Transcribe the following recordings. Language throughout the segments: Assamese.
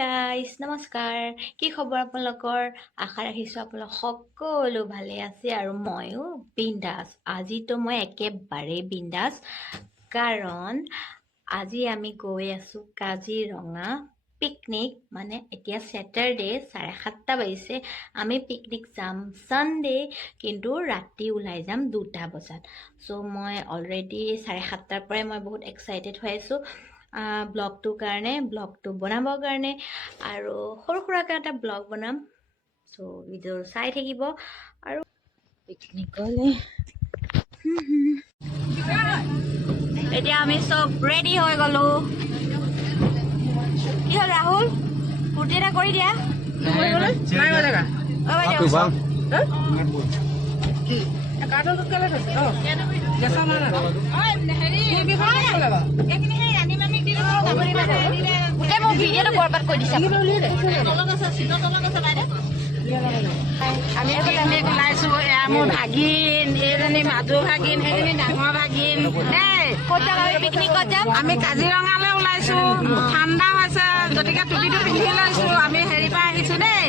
গাইজ নমস্কাৰ কি খবৰ আপোনালোকৰ আশা ৰাখিছোঁ আপোনালোক সকলো ভালে আছে আৰু ময়ো বিন্দাস আজিতো মই একেবাৰে বিন্দাস কাৰণ আজি আমি গৈ আছোঁ কাজিৰঙা পিকনিক মানে এতিয়া স্যাটাৰডে 7:30 বাজিছে আমি পিকনিক যাম সানডে কিন্তু ৰাতি ওলাই যাম 2টা বজাত সো মই অলৰেডি 7:30 পৰাই মই বহুত এক্সাইটেড হৈ আছোঁ ব্লগটোৰ কাৰণে ব্লগটো বনাবৰ কাৰণে আৰু সৰু সুৰাকৈ এটা ব্লগ বনাম চ' ভিডিঅ' চাই থাকিব আৰু পিকনিকলৈ এতিয়া আমি চব ৰেডি হৈ গ'লো কি হ'ল ৰাহুল ফূৰ্তি এটা কৰি দিয়া ভিডিঅ'টো বৰবাদ কৰি দিছে আমি ওলাইছো এয়া মোৰ ভাগিন এইজনী মাজু ভাগিন সেইজনী ডাঙৰ ভাগিন দেই ক'ত যাম আমি পিকনিকত যাম আমি কাজিৰঙালৈ ওলাইছো ঠাণ্ডা হৈছে গতিকে টুপিটো পিন্ধি লৈছো আমি হেৰিৰ পৰা আহিছো দেই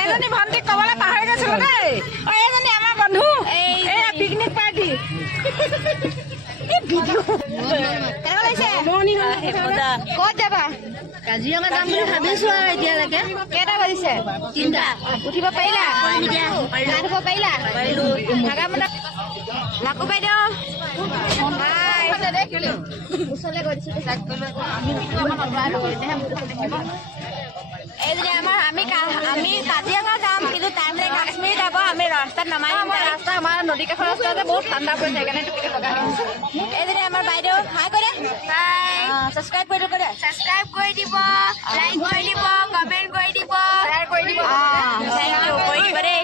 এজনী ভণ্টিক ক'বলৈ পাহৰি গৈছিলো দেই এইজনী আমাৰ বন্ধু এয়া পিকনিক পাৰ্টি ক'ত যাবা কাজিৰঙা যাম বুলি ভাবিছো আৰু এতিয়ালৈকে কেইটা বাজিছে 3টা উঠিব পাৰিলা উঠিব পাৰিলা লাকু বাইদেউ এইজনী আমাৰ আমি কাজিৰঙা যাম কিন্তু টাইমলে কাশ্মীৰ যাব আমি ৰাস্তাত নামাই ৰাস্তা আমাৰ নদী কাষৰ ৰাস্তাতে বহুত ঠাণ্ডা পৰিছে সেইকাৰণে টুপিটো লগাই এইজনী আমাৰ বাইদেউ হাই কৰে ছাবস্ক্ৰাইব কৰি দিব ছাবস্ক্ৰাইব কৰি দিব লাইক কৰি দিব কমেণ্ট কৰি দিব শ্বেয়াৰ কৰি দিব থেংক ইউ কৰি দিব দেই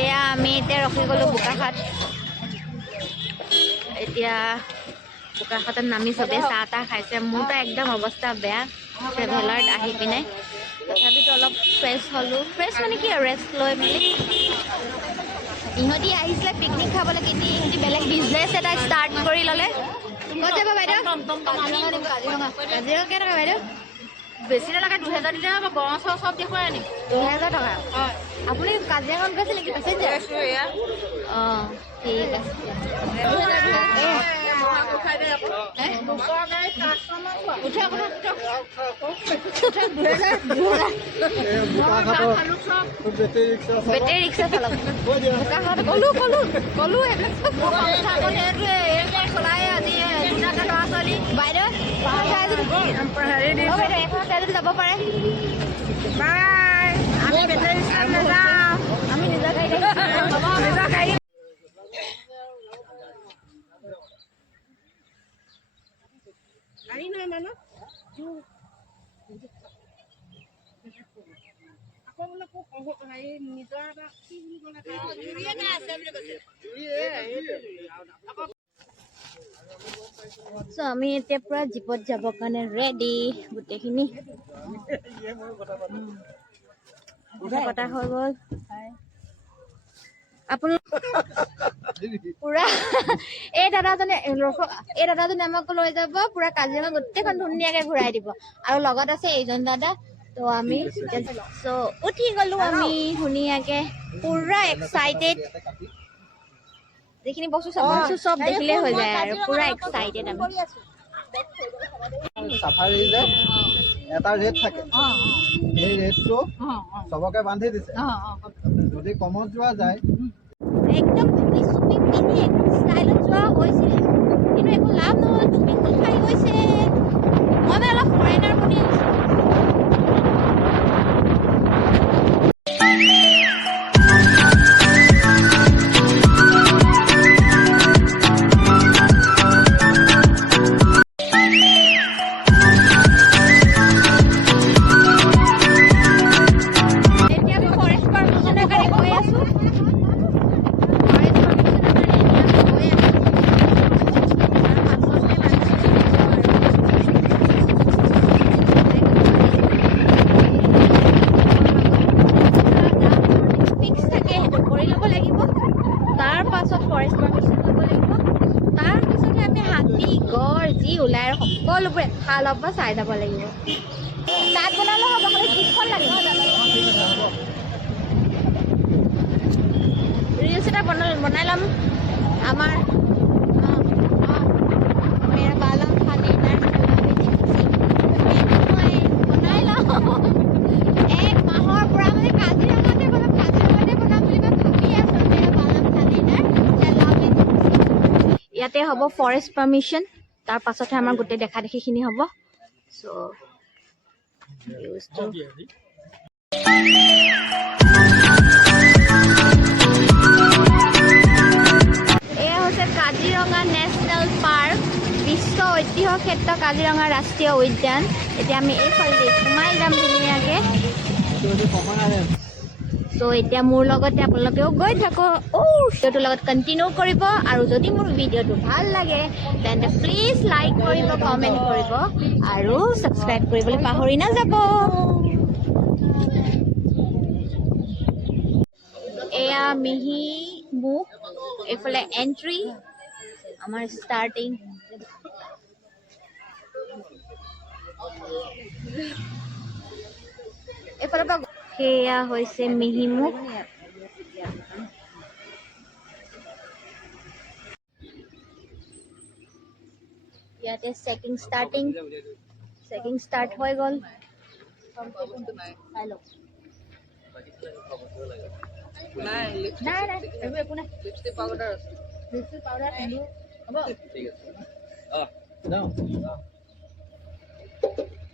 এয়া আমি এতিয়া ৰখি গলো বোকাখাট এতিয়া বোকাখাটত নামি চবে চাহ তাহ খাইছে মোৰতো একদম অৱস্থা বেয়া ট্ৰেভেলাৰত আহি পিনে তথাপিতো অলপ ফ্ৰেছ হ'লোঁ ফ্ৰেছ মানে কি আৰু ৰেষ্ট লৈ মেলি ইহঁতি আহিছিলে পিকনিক খাবলৈ কিন্তু ইহঁতি বেলেগ বিজনেছ এটা ষ্টাৰ্ট কৰি ল'লে ক'ত যাব বাইদেউ কাজিৰঙা কেইটকা বাইদেউ বেছি নালাগে 2000 দিলে হ'ব গড় চব দেখুৱাই আনিম 2000 টকা আপুনি কাজিৰঙাত গৈছে নেকি পেচেঞ্জাৰ অঁ ঠিক আছে বেটেৰী ৰিক্সা চলাব কলো চলাই আজি 2টা ল'ৰা ছোৱালী বাইদেউ যাব পাৰে বাই আমি বেটেৰী ৰিক্সাত নাযাওঁ আমি নিজৰ গাড়ী নাই মানে আমি এতিয়া পুৰা জীপত যাবৰ কাৰণে ৰেডি গোটেইখিনি পতা হৈ গ'ল আপুনি পুৰা এই দাদাজনে আমাক লৈ যাব পুৰা কাজিৰঙা গোটেইখন ধুনীয়াকে ঘূৰাই দিব আৰু লগত আছে এইজন দাদা তো আমি উঠি গলো আমি ধুনীয়াকে পুৰা এক্সাইটেড যিখিনি বস্তু চব দেখিলে হৈ যায় আৰু পুৰা এক্সাইটেড আমি সাফাৰী যে এটা ৰেট থাকে এই ৰেটটো সবকে বান্ধি দিছে যদি কমত যোৱা যায় একদম ধুমি চুমি পিন্ধি একদম ষ্টাইলত যোৱা হৈছিলে কিন্তু একো লাভ নহ'ল তুমি খাই গৈছে মই অলপ ফৰেনাৰ বনি আহিছোঁ এতিয়া ফৰেষ্ট পাৰ্মিশ্যনৰ কাৰণে গৈ আছোঁ ফৰেষ্ট পাৰ্মিশ্যনৰ কাৰণে পাছত ফৰেষ্ট পাৰ্মিশ্যন ল'ব লাগিব তাৰপিছতহে আমি হাতী গড় যি ওলাই আৰু সকলোবোৰ এফালৰ পৰা চাই যাব লাগিব তাত বনালে হ'ব খালি পিছখন লাগিব ৰিলছ এটা বনাই ল'ম আমাৰ मेरा बालम था लेटर বনাই লওঁ এক মাহৰ পৰা মানে কাজিৰঙাতে বনাম বুলি মই ভাবি আছোঁ মেৰা বালম था लेटर ইয়াতে হ'ব ফৰেষ্ট পাৰ্মিশ্যন তাৰ পাছতহে আমাৰ গোটেই দেখা দেখিখিনি হ'ব চ' এয়া হৈছে কাজিৰঙা নেশ্যনেল পাৰ্ক বিশ্ব ঐতিহ্য ক্ষেত্ৰ কাজিৰঙা ৰাষ্ট্ৰীয় উদ্যান এতিয়া আমি এইফালে সোমাই যাম ধুনীয়াকৈ চ' এতিয়া মোৰ লগতে আপোনালোকেও গৈ থাকক ভিডিঅ'টোৰ লগত কণ্টিনিউ কৰিব আৰু যদি মোৰ ভিডিঅ'টো ভাল লাগে তেন্তে প্লিজ লাইক কৰিব কমেণ্ট কৰিব আৰু ছাবস্ক্ৰাইব কৰিবলৈ পাহৰি নাযাব এয়া মিহি মুখ এইফালে এণ্ট্ৰি আমাৰ ষ্টাৰ্টিং এইফালৰ পৰা সেয়া হৈছে মিহিমুখ ইয়াতে চেকিং ষ্টাৰ্ট হৈ গ'ল নাই এইবোৰ একো নাই লিপষ্টিক পাউডাৰ হ'ব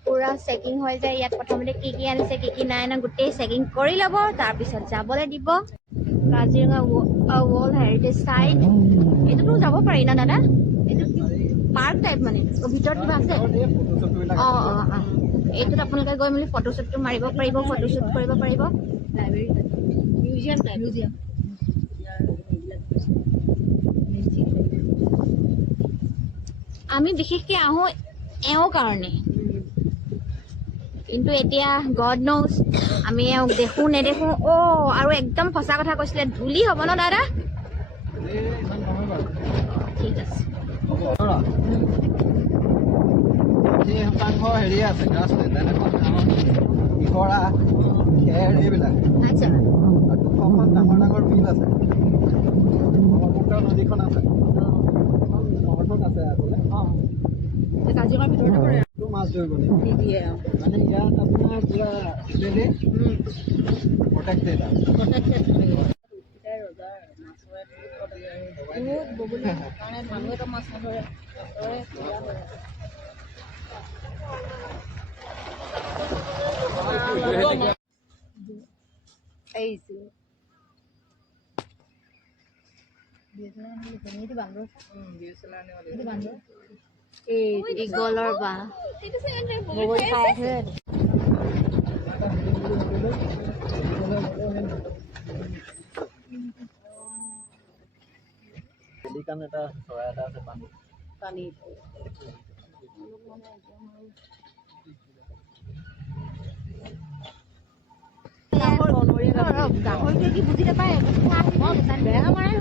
পুৰা চেকিং হৈ যায় ইয়াত প্ৰথমতে কি আনিছে কি নাই না গোটেই চেকিং কৰি ল'ব তাৰপিছত যাবলৈ দিব কাজিৰঙা ৱৰ্ল্ড হেৰিটেজ চাইট এইটোতো যাব পাৰি না দাদা এইটো পাৰ্ক টাইপ মানে ভিতৰত কিবা আছে এইটোত আপোনালোকে গৈ মেলি ফটোশ্বুটটো মাৰিব পাৰিব ফটোশ্বুট কৰিব পাৰিব মিউজিয়াম আমি বিশেষকৈ আহোঁ এওঁৰ কাৰণে কিন্তু এতিয়া গড ন'জ আমি এওঁক দেখোঁ নেদেখোঁ আৰু একদম সঁচা কথা কৈছিলে ধূলি হ'ব ন দাদা ঠিক আছে হেৰি আছে ইখৰা খেৰ এইবিলাক আচ্ছা আৰু দুখন ডাঙৰ বিল আছে ব্ৰহ্মপুত্ৰ নদীখন আছে আছে কাজিৰঙাৰ ভিতৰতে পৰে মাছ ধৰিব নিদিয়ে মানে ইয়াত আপোনাৰ পুৰা প্ৰটেক্টেড মানুহে মাছ নধৰে গলৰ বা পেলিকান এটা চৰাই এটা আছে পানীত গাহৰিটো কি বুজি নাপায় বেয়া মাৰে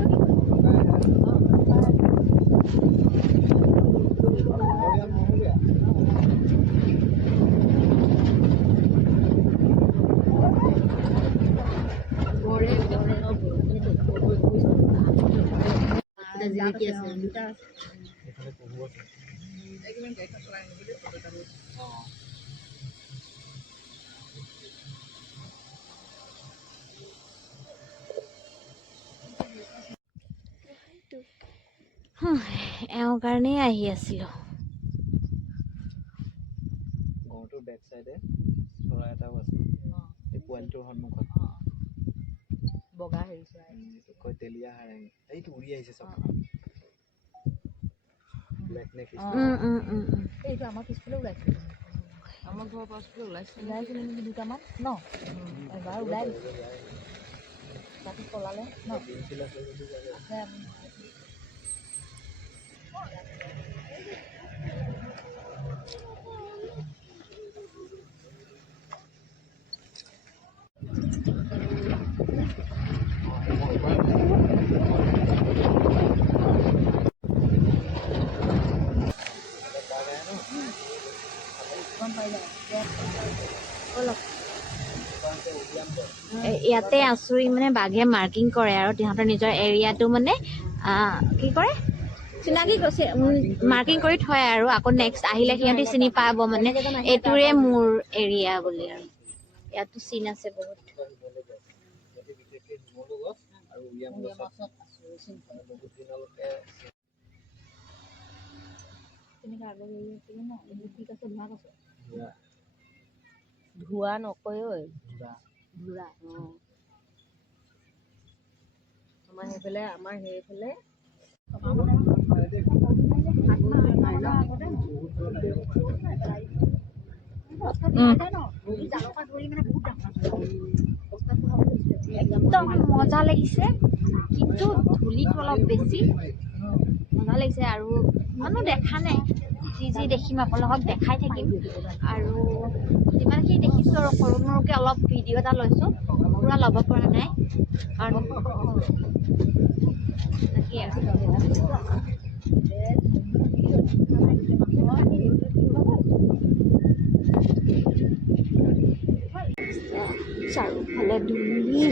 এওঁৰ কাৰণেই আহি আছিলোঁ ঘৰটোৰ বেক চাইডে চৰাই এটাও আছে এই পোৱালিটোৰ সন্মুখত বগা হেৰি চৰাই কয় তেলীয়া হাৰেং এইটো উৰি আহিছে চব ব্লেক নেক এইটো আমাৰ পিছফালে ওলাইছে আমাৰ ঘৰৰ পাছফালে ওলাইছে নেকি দুটামান ন এবাৰ ওলাই তাতে পলালে ন আছে ইয়াতে আচুৰি মানে বাঘে মাৰ্কিং কৰে আৰু তাহাঁতৰ নিজৰ এৰিয়াটো মানে কি কৰে চিনাকি মাৰ্কিং কৰি থয় আৰু আকৌ নেক্সট আহিলে সিহঁতি চিনি পাব মানে এইটোৰে মোৰ এৰিয়া বুলি আৰু ইয়াতো চিন আছে বহুত ধোৱা নকয় ঐ ঘূৰা আমাৰ সেইফালে একদম মজা লাগিছে কিন্তু ধূলিটো অলপ বেছি মজা লাগিছে আৰু ইমানো দেখা নাই যি দেখিম আপোনালোকক দেখাই থাকিম আৰু যিমানখিনি দেখিছোঁ আৰু সৰু সৰুকৈ অলপ ভিডিঅ' এটা লৈছোঁ পুৰা ল'ব পৰা নাই কাৰণ তাকে চাৰিওফালে ধূলি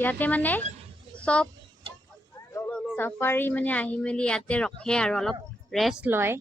ইয়াতে মানে চব চাফাৰী মানে আহি মেলি ইয়াতে ৰখে আৰু অলপ ৰেষ্ট লয়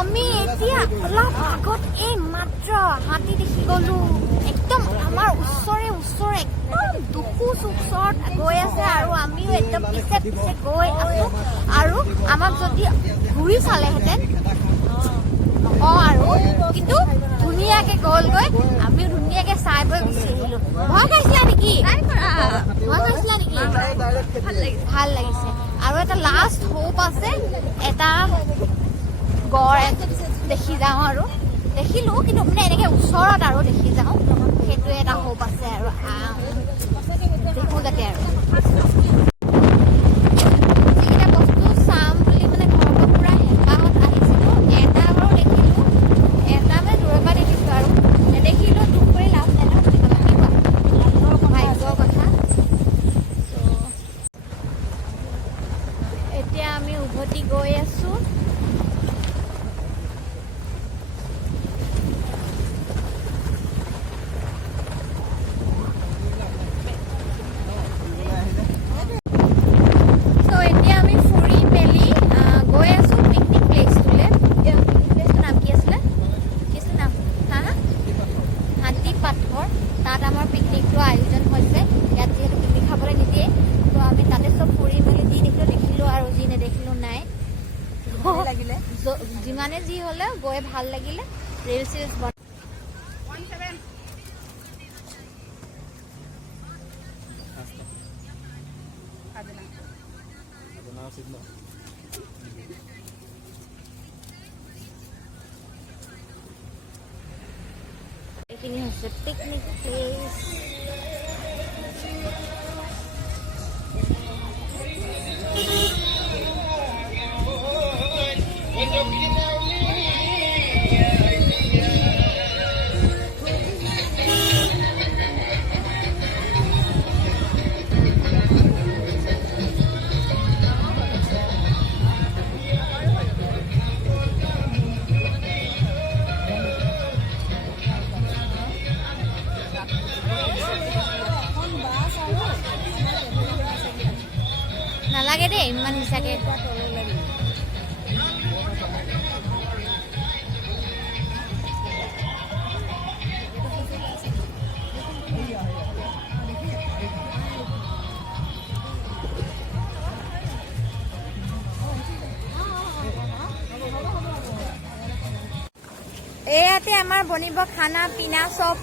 আমি এতিয়া অলপ আগত এই মাত্ৰ হাতী দেখি গলো একদম আমাৰ ওচৰে একদম দুখোজ ওচৰত গৈ আছে আৰু আমিও একদম পিছে গৈ আছো আৰু আমাক যদি ঘূৰি চালেহেঁতেন আৰু কিন্তু ধুনীয়াকে গ'লগৈ আমিও ধুনীয়াকে চাই বৈ গুচি আহিলো ভয় খাইছিলা নেকি ভাল লাগিছে আৰু এটা লাষ্ট হোপ আছে এটা গড় দেখি যাওঁ আৰু দেখিলো কিন্তু মানে এনেকে ওচৰত আৰু দেখি যাওঁ সেইটোৱে এটা হোপ আছে আৰু দেখো যাতে আৰু যিকেইটা বস্তু চাম বুলি মানে ঘৰৰ পৰা পুৰা হেঁপাহত আহিছিলো এটা বাৰু দেখিলো এটা মানে দূৰৰ পৰা দেখিছো আৰু নেদেখিলো দুখ কৰি লাভ নাই ন ভাগ্যৰ কথা এতিয়া আমি উভতি গৈ আছো চাবলৈ ভাল লাগিলে ৰিলছ চিলছ এইখিনি হৈছে পিকনিক প্লেচ নালাগে দেই ইমান মিছাকে এয়াতে আমাৰ বনিব খানা পিনা চব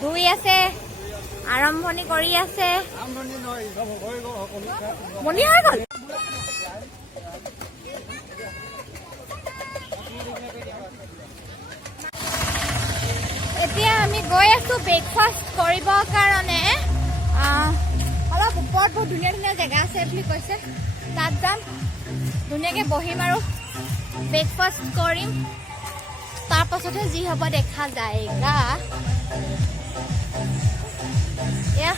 ধুই আছে আৰম্ভণি কৰি আছে বনি হৈ গ'ল এতিয়া আমি গৈ আছো ব্ৰেকফাষ্ট কৰিবৰ কাৰণে অলপ ওপৰত বহুত ধুনীয়া ধুনীয়া জেগা আছে বুলি কৈছে তাত যাম ধুনীয়াকৈ বহিম আৰু ব্ৰেকফাষ্ট কৰিম তাৰ পাছতহে যি হ'ব দেখা যায়গা এয়া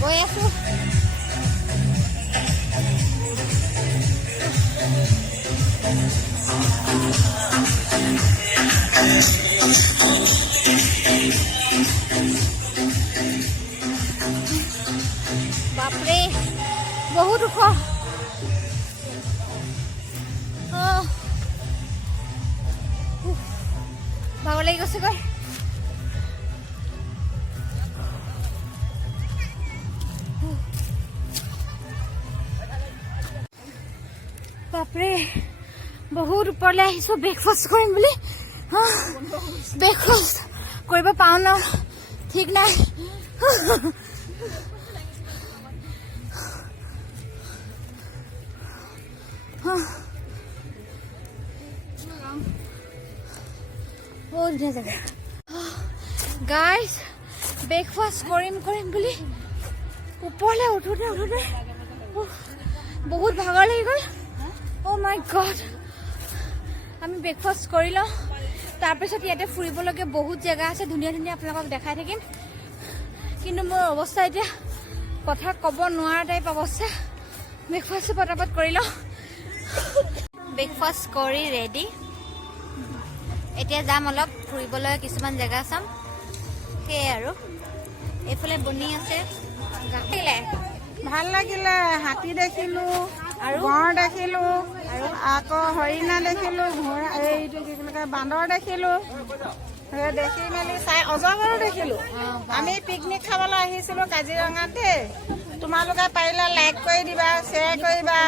গৈ আছো বাপৰে বহুত ওখ ভাগৰ লাগি গৈছেগৈ বাপৰে বহুত ওপৰলৈ আহিছো ব্ৰেকফাষ্ট কৰিম বুলি ব্ৰেকফাষ্ট কৰিব পাওঁ ন ঠিক নাই বহুত ধুনীয়া জেগা গাইজ ব্ৰেকফাষ্ট কৰিম বুলি ওপৰলৈ উঠোতে বহুত ভাগৰ লাগি গ'ল অ' মাই গড আমি ব্ৰেকফাষ্ট কৰি লওঁ তাৰপিছত ইয়াতে ফুৰিবলগীয়া বহুত জেগা আছে ধুনীয়া ধুনীয়া আপোনালোকক দেখাই থাকিম কিন্তু মোৰ অৱস্থা এতিয়া কথা ক'ব নোৱাৰা টাইপ অৱস্থা ব্ৰেকফাষ্ট পটাপট কৰি লওঁ ব্ৰেকফাষ্ট কৰি ৰেডি এতিয়া যাম অলপ ফুৰিবলৈ কিছুমান জেগা চাম সেয়াই আৰু এইফালে বনি আছে ভাল লাগিলে হাতী দেখিলো আৰু গঁড় দেখিলো আৰু আকৌ হৰিণা দেখিলো এইটো কি বুলি কয় বান্দৰ দেখিলো দেখি মেলি চাই অজগৰো দেখিলো আমি পিকনিক খাবলৈ আহিছিলো কাজিৰঙাত দেই তোমালোকে পাৰিলে লাইক কৰি দিবা শ্বেয়াৰ কৰিবা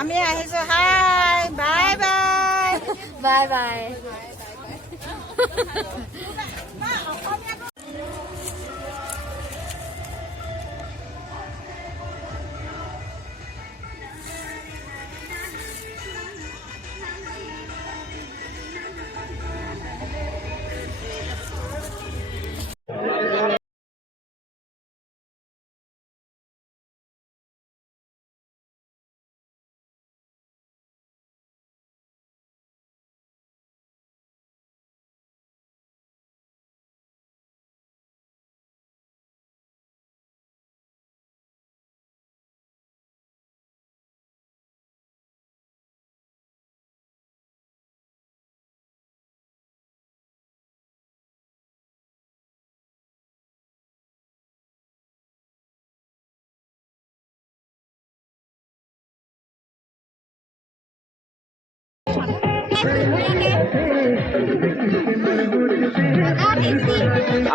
আমি আহিছো হাই বাই বাই বাই বাই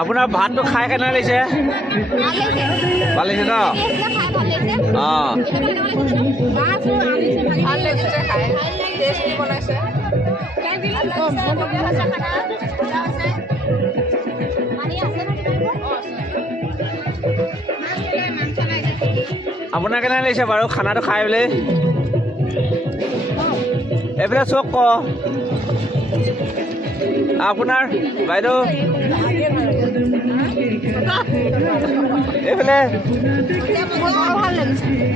আপোনাৰ ভাতটো খাই কেনে লাগিছে? ভাল লাগিছে ন? অঁ আপোনাৰ কেনে লাগিছে বাৰু খানাটো খাই পেলাই? এইফালে চক ক আপোনাৰ বাইদেউ এইফালে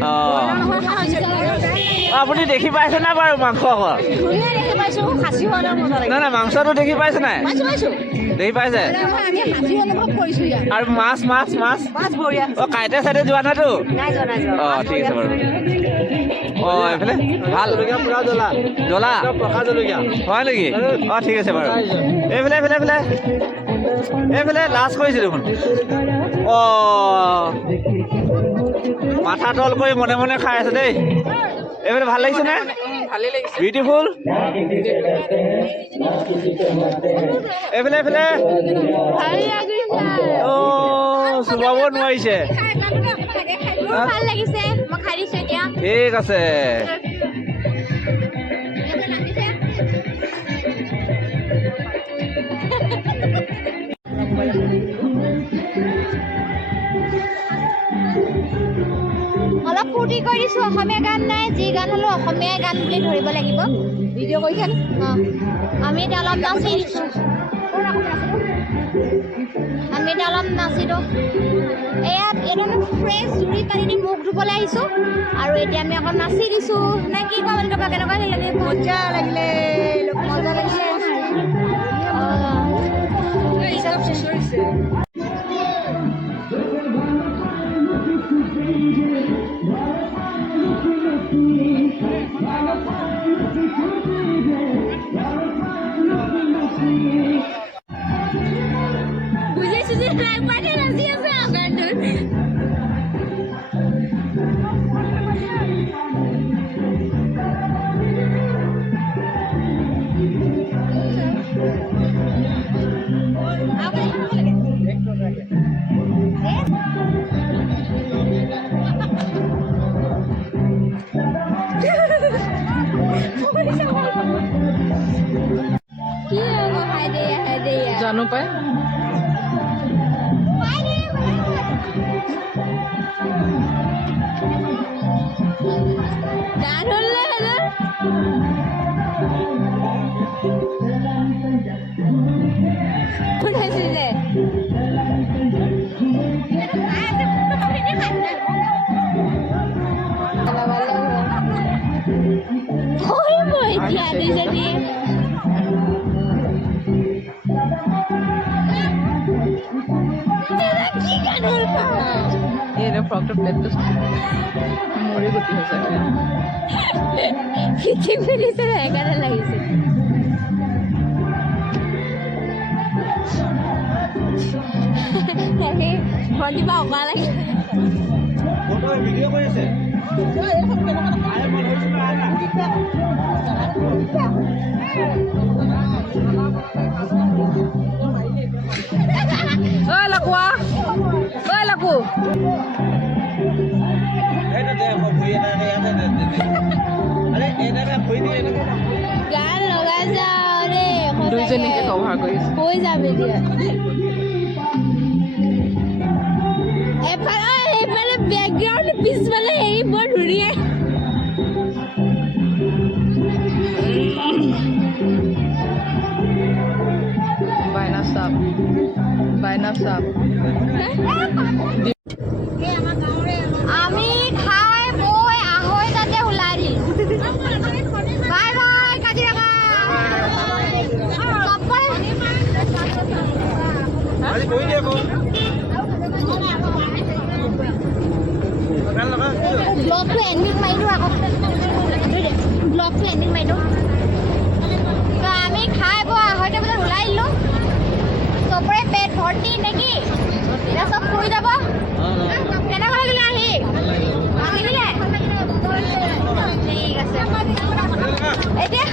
অঁ আপুনি দেখি পাইছে নাই বাৰু মাংস আকৌ? নাই নাই মাংসটো দেখি পাইছে নাই? দেখি পাইছে? আৰু মাছ মাছ মাছ অঁ কাইতে চাইডে যোৱা নাইতো? অঁ ঠিক আছে বাৰু। অঁ এইফালে ভাল পুৰা জ্বলা জ্বলা পকা জলকীয়া হয় নেকি? অঁ ঠিক আছে বাৰু। এইফালে এইফালে এইফালে এইফালে লাজ কৰিছে দেখোন। অঁ মাথা তল কৰি মনে মনে খাই আছে দেই। এইফালে ভাল লাগিছে নে? বিউটিফুল। এইফালে এইফালে অঁ চুবাব নোৱাৰিছে। ভাল লাগিছে মই খাই দিছো এতিয়া। ঠিক আছে। অলপ ফূৰ্তি কৰি দিছো। অসমীয়া গান নাই, যি গান হ'লেও অসমীয়া গান বুলি ধৰিব লাগিব। ভিডিঅ' কৰিছে আমি এতিয়া অলপ নাচি দিছো। আমি এতিয়া অলপ নাচিলো। এয়া এইটো আমি ফ্ৰেছ জুৰি পানী দি মুখ ধুবলৈ আহিছো আৰু এতিয়া আমি অকণ নাচি দিছো। নে কি ক'ব কেনেকুৱা লাগিলে? মজা লাগিলে মজা লাগিলে। বুজিছো যে লাইভ পাৰ্টি নাচি আছে গানটোত। কি হাই দিয়া জানো পাই গান হলে উঠাইছিলে এতিয়া দুজনী কি গান হ'ল এই ফ্ৰকটো প্লেটটো মৰি গতি হৈছে। খিচি মেলিছে সেইকাৰণে লাগিছে। ভণ্টিবা অবা লাগিছে। ভিডিঅ' কৰি আছে। ঐ লাকুৱা ঐ লাকু গান লগাই যাওঁ ৰে দুইজনীকে কভাৰ কৰিছে। হৈ যাম এতিয়া। এইফালে বেকগ্ৰাউণ্ড পিছফালে হেৰি বৰ ধুনীয়া। বাইনা চাপ আমি খাই বৈ আহৈ তাতে ওলাই দিলো। Bye bye Kaziranga. ব্লগটো এণ্ডিং মাৰি দিওঁ আকৌ। ব্লগটো এণ্ডিং মাৰি দিওঁ। আমি খাই বৈ আঢ়ৈটা বজাত ওলাই দিলো। চবৰে পেট ভৰ্তি নেকি? এতিয়া চব শুই যাব। কেনেকুৱা লাগিলে আহি? ঠিক আছে এতিয়া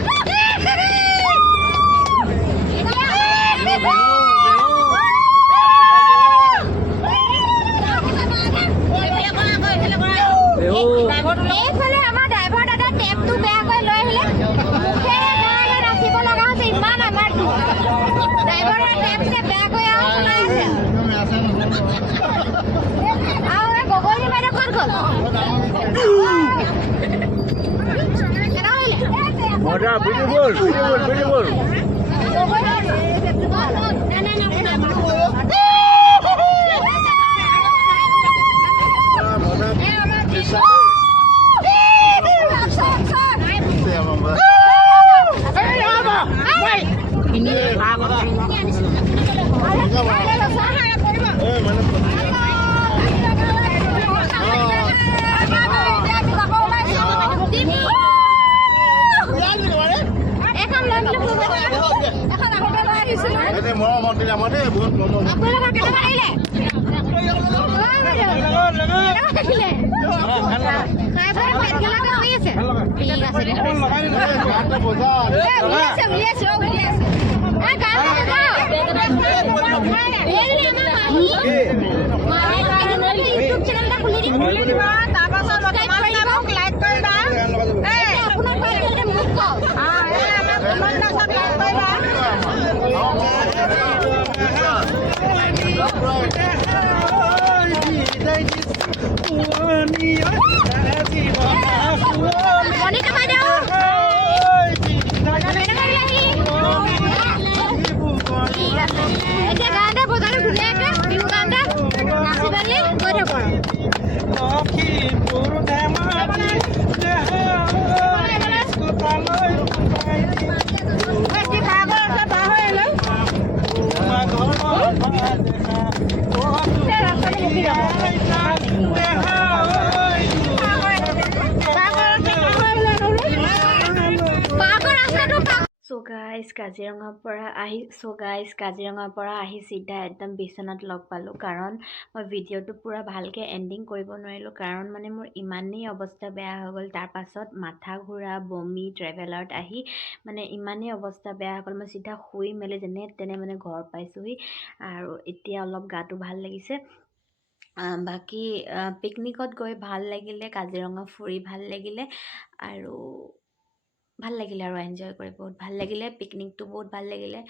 আৰু এই গগৈনী বাইদেউ ক'ত গ'ল? মজা বিউটিফুল বিউটিফুল বিউটিফুল মনিকা বাইদেউ এতিয়া গান এটা বজালো ধুনীয়াকে বিহু গান এটা নাচি বালি গৈ থাকো কাজিৰঙাৰ পৰা আহি চিধা একদম বিচনাত লগ পালোঁ কাৰণ মই ভিডিঅ'টো পূৰা ভালকৈ এণ্ডিং কৰিব নোৱাৰিলোঁ কাৰণ মানে মোৰ ইমানেই অৱস্থা বেয়া হৈ গ'ল তাৰ পাছত মাথা ঘূৰা বমি ট্ৰেভেলাৰত আহি মানে ইমানেই অৱস্থা বেয়া হৈ গ'ল মই চিধা শুই মেলি যেনে তেনে মানে ঘৰ পাইছোঁহি আৰু এতিয়া অলপ গাটো ভাল লাগিছে বাকী পিকনিকত গৈ ভাল লাগিলে কাজিৰঙা ফুৰি ভাল লাগিলে আৰু এনজয় কৰি বহুত ভাল লাগিলে পিকনিকটো বহুত ভাল লাগিলে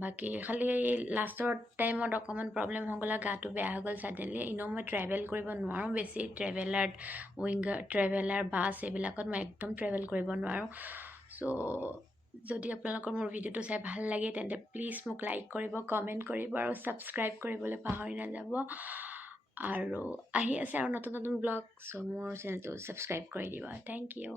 বাকী খালি লাষ্টৰ টাইমত অকণমান প্ৰব্লেম হৈ গ'ল গাটো বেয়া হৈ গ'ল ছাডেনলি এনেও মই ট্ৰেভেল কৰিব নোৱাৰোঁ বেছি ট্ৰেভেলাৰ বাছ এইবিলাকত মই একদম ট্ৰেভেল কৰিব নোৱাৰোঁ চ' যদি আপোনালোকৰ মোৰ ভিডিঅ'টো চাই ভাল লাগে তেন্তে প্লিজ মোক লাইক কৰিব কমেণ্ট কৰিব আৰু ছাবস্ক্ৰাইব কৰিবলৈ পাহৰি নাযাব আৰু আহি আছে আৰু নতুন নতুন ব্লগ চ' মোৰ চেনেলটো ছাবস্ক্ৰাইব কৰি দিব থেংক ইউ